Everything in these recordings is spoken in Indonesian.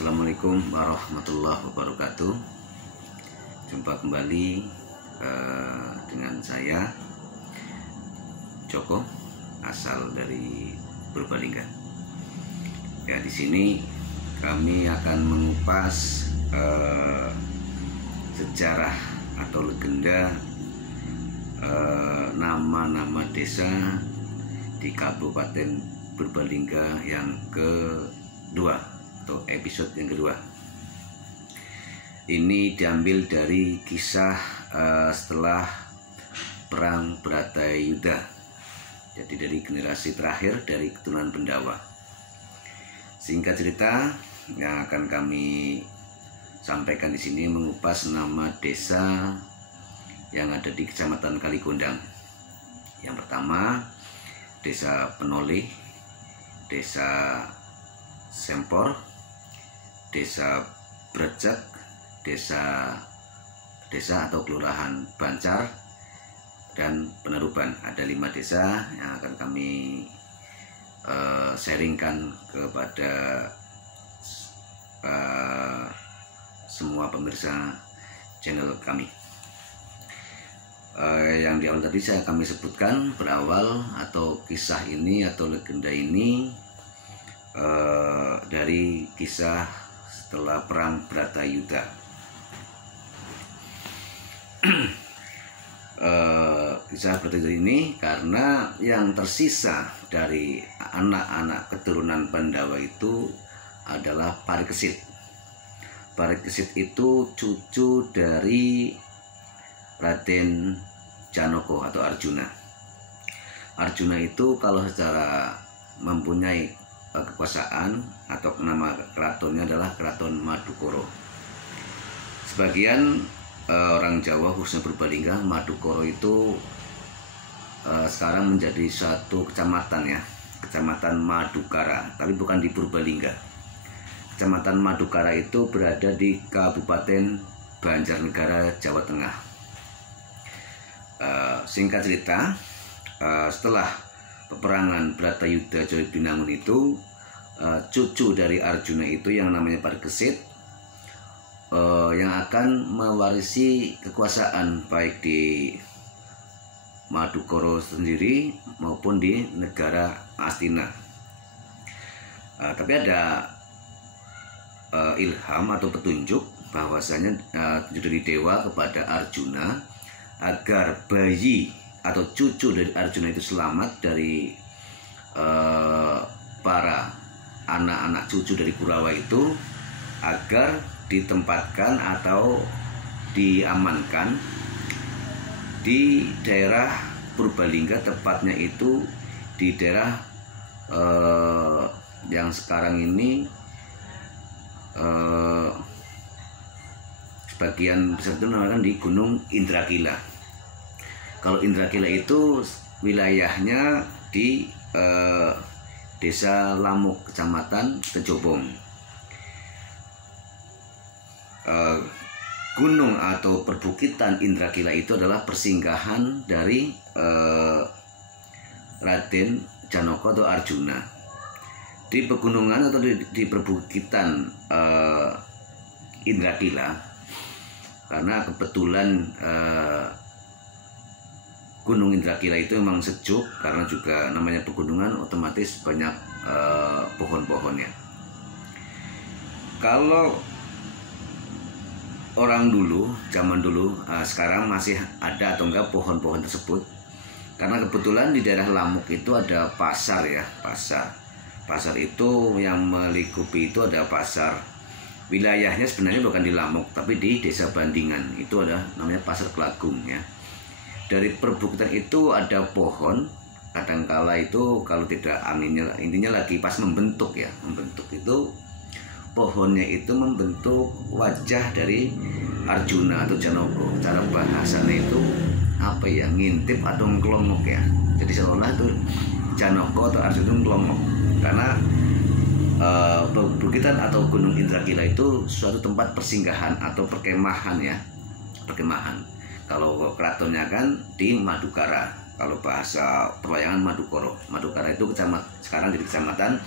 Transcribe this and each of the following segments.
Assalamualaikum warahmatullahi wabarakatuh. Jumpa kembali dengan saya Joko, asal dari Purbalingga. Ya, di sini kami akan mengupas sejarah atau legenda nama-nama desa di Kabupaten Purbalingga yang kedua atau episode yang kedua. Ini diambil dari kisah setelah Perang Bratayuda. Jadi dari generasi terakhir dari keturunan Bendawa. Singkat cerita yang akan kami sampaikan di sini mengupas nama desa yang ada di Kecamatan Kaligondang. Yang pertama, Desa Penoleh, Desa Sempor, Desa Brejek, desa atau Kelurahan Bancar, dan Peneruban. Ada 5 desa yang akan kami sharingkan kepada semua pemirsa channel kami. Yang di awal tadi kami sebutkan berawal atau kisah ini atau legenda ini dari kisah setelah Perang Bratayuda. Kisah Bratayuda ini karena yang tersisa dari anak-anak keturunan Pandawa itu adalah Parikesit. Parikesit itu cucu dari Raden Janoko atau Arjuna. Arjuna itu kalau secara mempunyai kekuasaan atau nama keratonnya adalah Keraton Madukoro. Sebagian orang Jawa khususnya Purbalingga, Madukoro itu sekarang menjadi satu kecamatan ya, Kecamatan Madukara, tapi bukan di Purbalingga. Kecamatan Madukara itu berada di Kabupaten Banjarnegara, Jawa Tengah. Singkat cerita, setelah peperangan Bratayuda Joyo Binangun itu, cucu dari Arjuna itu yang namanya Parikesit yang akan mewarisi kekuasaan baik di Madukoro sendiri maupun di negara Astina. Tapi ada ilham atau petunjuk bahwasanya dari dewa kepada Arjuna agar bayi atau cucu dari Arjuna itu selamat dari para anak-anak cucu dari Kurawa itu, agar ditempatkan atau diamankan di daerah Purbalingga, tepatnya itu di daerah yang sekarang ini sebagian besar itu namanya di Gunung Indragila. Kalau Indragila itu wilayahnya di Desa Lamuk, Kecamatan Kejobong. Gunung atau perbukitan Indragila itu adalah persinggahan dari Raden Janoko atau Arjuna. Di pegunungan atau di perbukitan Indragila, karena kebetulan Gunung Indragila itu memang sejuk, karena juga namanya pegunungan otomatis banyak pohon-pohonnya. Kalau orang dulu, zaman dulu, sekarang masih ada atau enggak pohon-pohon tersebut, karena kebetulan di daerah Lamuk itu ada pasar ya, pasar itu yang melingkupi itu ada pasar. Wilayahnya sebenarnya bukan di Lamuk tapi di Desa Bandingan, itu ada namanya Pasar Kelagung ya. Dari perbukitan itu ada pohon, kadangkala itu kalau tidak anginnya, intinya lagi pas membentuk ya, membentuk itu pohonnya itu membentuk wajah dari Arjuna atau Janoko. Cara bahasanya itu apa ya, ngintip atau ngelongok ya. Jadi seolah itu Janoko atau Arjuna itu ngelongok, karena perbukitan atau Gunung Indragila itu suatu tempat persinggahan atau perkemahan ya, perkemahan. Kalau keratonnya kan di Madukara, kalau bahasa perwayangan Madukoro. Madukara itu sekarang jadi Kecamatan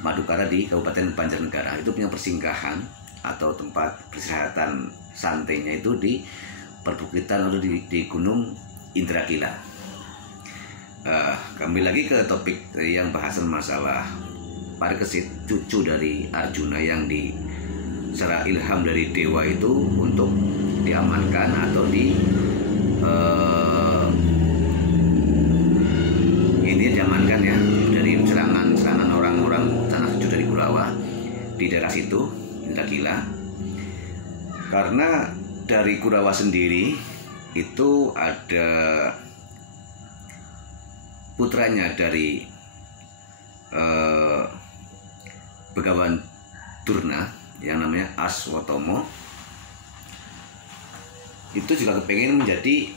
Madukara di Kabupaten Banjarnegara itu punya persinggahan atau tempat peristirahatan santainya itu di perbukitan atau di Gunung Indrakila. Kembali lagi ke topik yang bahasan masalah Parikesit, cucu dari Arjuna yang secara ilham dari dewa itu untuk diamankan atau diamankan ya dari serangan orang-orang tanah suci dari Kurawa di daerah situ Indrakila. Karena dari Kurawa sendiri itu ada putranya dari Begawan Durna yang namanya Aswatama, itu juga kepengen menjadi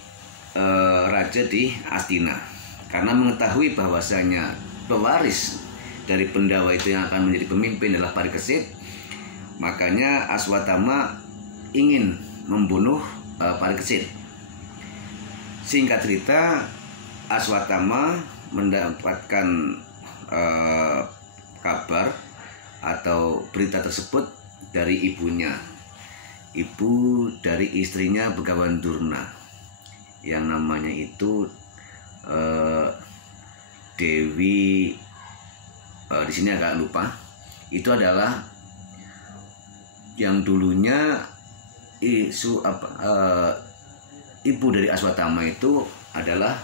raja di Astina. Karena mengetahui bahwasanya pewaris dari Pendawa itu yang akan menjadi pemimpin adalah Parikesit, makanya Aswatama ingin membunuh Parikesit. Singkat cerita, Aswatama mendapatkan kabar atau berita tersebut dari ibunya, ibu dari istrinya Begawan Durna yang namanya itu Dewi, di sini agak lupa. Itu adalah yang dulunya ibu dari Aswatama itu adalah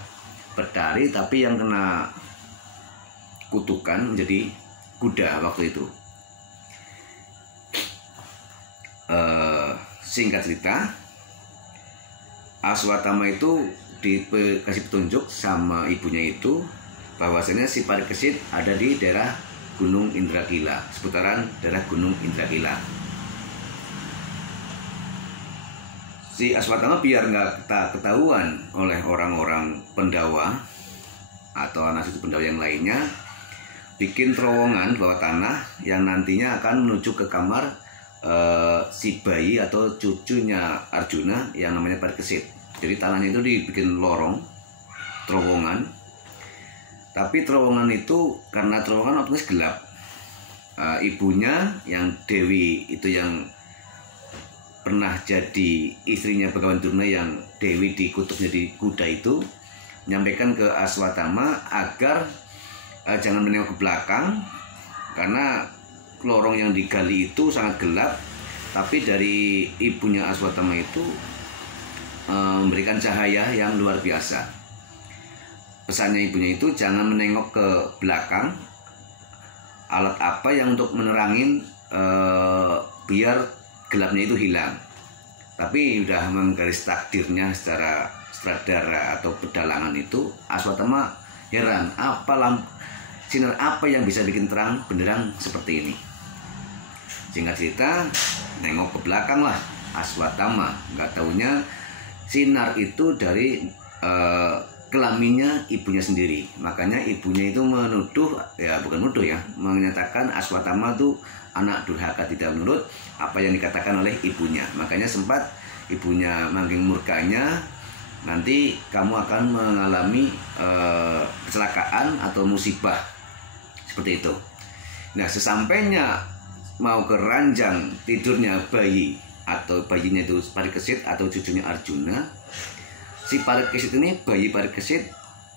petari, tapi yang kena kutukan menjadi kuda waktu itu. Singkat cerita, Aswatama itu dikasih petunjuk sama ibunya itu bahwasanya si Parikesit ada di daerah Gunung Indrakila, seputaran daerah Gunung Indrakila. Si Aswatama biar nggak ketahuan oleh orang-orang Pendawa atau anak suku Pendawa yang lainnya, bikin terowongan bawah tanah yang nantinya akan menuju ke kamar si bayi atau cucunya Arjuna yang namanya Parikesit. Jadi tanahnya itu dibikin lorong, terowongan. Tapi terowongan itu karena terowongan otomatis gelap. Ibunya yang Dewi itu yang pernah jadi istrinya Begawan Durna yang Dewi dikutuk jadi kuda itu menyampaikan ke Aswatama agar jangan menengok ke belakang karena lorong yang digali itu sangat gelap. Tapi dari ibunya Aswatama itu memberikan cahaya yang luar biasa. Pesannya ibunya itu jangan menengok ke belakang, alat apa yang untuk menerangin biar gelapnya itu hilang. Tapi udah menggaris takdirnya secara sutradara atau pedalangan itu, Aswatama heran sinar apa yang bisa bikin terang benderang seperti ini. Singkat cerita, nengok ke belakang lah Aswatama, nggak taunya sinar itu dari kelaminnya ibunya sendiri. Makanya ibunya itu menuduh, ya bukan menuduh ya, menyatakan Aswatama itu anak durhaka, tidak menurut apa yang dikatakan oleh ibunya. Makanya sempat ibunya manggil murkanya, nanti kamu akan mengalami kecelakaan atau musibah seperti itu. Nah, sesampainya mau ke ranjang tidurnya bayi atau bayinya itu Parikesit atau cucunya Arjuna, si Parikesit ini, bayi Parikesit,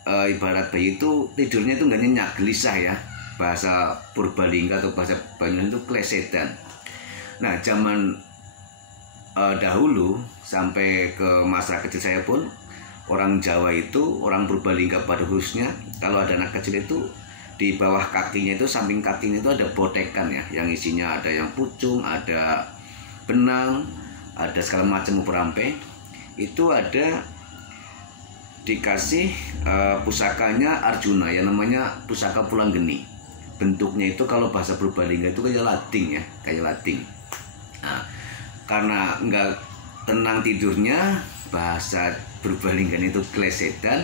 ibarat bayi itu tidurnya itu nggak nyenyak, gelisah ya, bahasa Purbalingga atau bahasa Banyuwangi itu klesetan. Nah, zaman dahulu sampai ke masa kecil saya pun, orang Jawa itu, orang Purbalingga pada khususnya, kalau ada anak kecil itu di bawah kakinya itu, samping kakinya itu ada botekan ya, yang isinya ada yang pucung, ada benang, ada segala macam uperampe. Itu ada dikasih pusakanya Arjuna yang namanya pusaka Pulanggeni. Bentuknya itu kalau bahasa Purbalingga itu kayak lading ya, kayak lading. Nah, karena nggak tenang tidurnya, bahasa Purbalingga itu klesetan,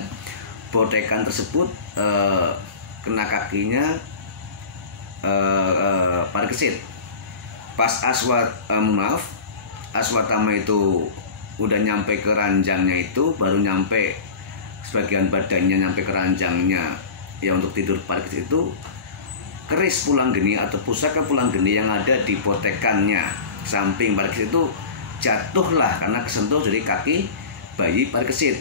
botekan tersebut kena kakinya Parikesit. Pas Aswatama itu udah nyampe ke ranjangnya itu, baru nyampe sebagian badannya nyampe ke ranjangnya ya untuk tidur Parikesit itu, keris pulang geni atau pusaka pulang geni yang ada di potekannya samping Parikesit itu jatuhlah karena kesentuh dari kaki bayi Parikesit.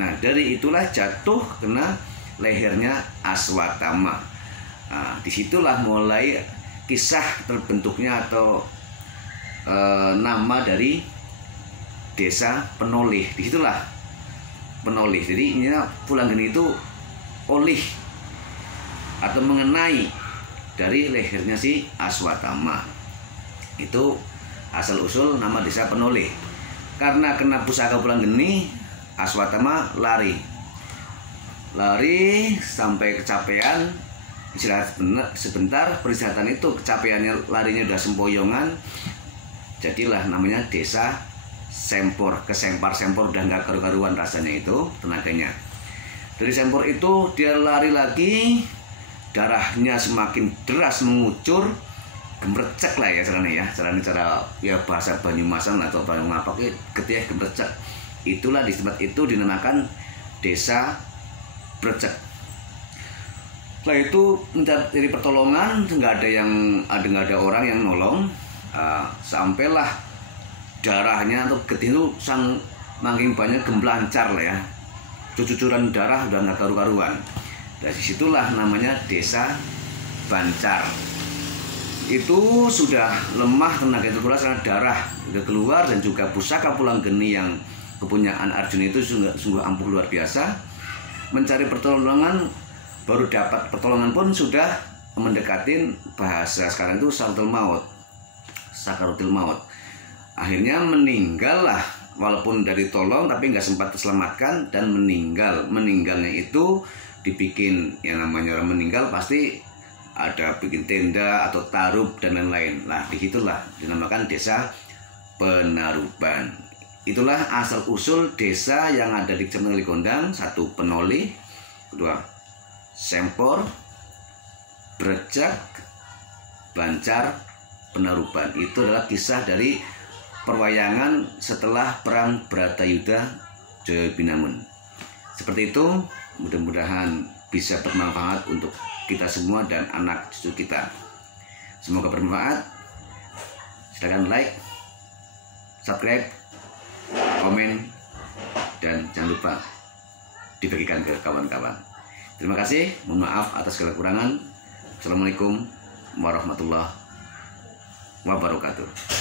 Nah, dari itulah jatuh kena lehernya Aswatama. Nah, disitulah mulai kisah terbentuknya atau nama dari desa Penolih. Disitulah Penolih. Jadi ini pulang geni itu olih atau mengenai dari lehernya si Aswatama. Itu asal usul nama desa Penolih. Karena kena pusaka pulang geni, Aswatama lari sampai kecapean, istirahat sebentar. Peristirahatan itu kecapeannya, larinya udah sempoyongan, jadilah namanya desa Sempor. Kesempar-sempor udah nggak karu-karuan rasanya itu tenaganya. Dari Sempor itu dia lari lagi, darahnya semakin deras mengucur, gemercek lah ya cara ya bahasa Banyumasan atau Banyumapak ketika gemercek. Itulah di tempat itu dinamakan desa Brecek. Setelah itu mencari pertolongan, nggak ada orang yang nolong, sampailah darahnya atau getih itu makin banyak gemblancar lah ya, cucuran darah udah nggak karu-karuan. Dari situlah namanya desa Bancar. Itu sudah lemah tenaga terkuras karena darah udah keluar, dan juga pusaka pulang geni yang kepunyaan Arjuna itu sungguh ampuh luar biasa. Mencari pertolongan, baru dapat pertolongan pun sudah mendekatin bahasa sekarang itu sakaratul maut. Akhirnya meninggal lah, walaupun dari tolong tapi nggak sempat terselamatkan dan meninggal. Meninggalnya itu dibikin, yang namanya orang meninggal pasti ada bikin tenda atau tarub dan lain-lain. Nah, disitulah dinamakan desa Penaruban. Itulah asal usul desa yang ada di Kecamatan Ligondang. 1 Penolih, 2 Sempor, Brecek, Bancar, Penaruban. Itu adalah kisah dari perwayangan setelah perang Bratayuda Jaya Binangun. Seperti itu, mudah-mudahan bisa bermanfaat untuk kita semua dan anak cucu kita. Semoga bermanfaat. Silakan like, subscribe, komen, dan jangan lupa dibagikan ke kawan-kawan. Terima kasih, mohon maaf atas segala kekurangan. Assalamualaikum warahmatullahi wabarakatuh.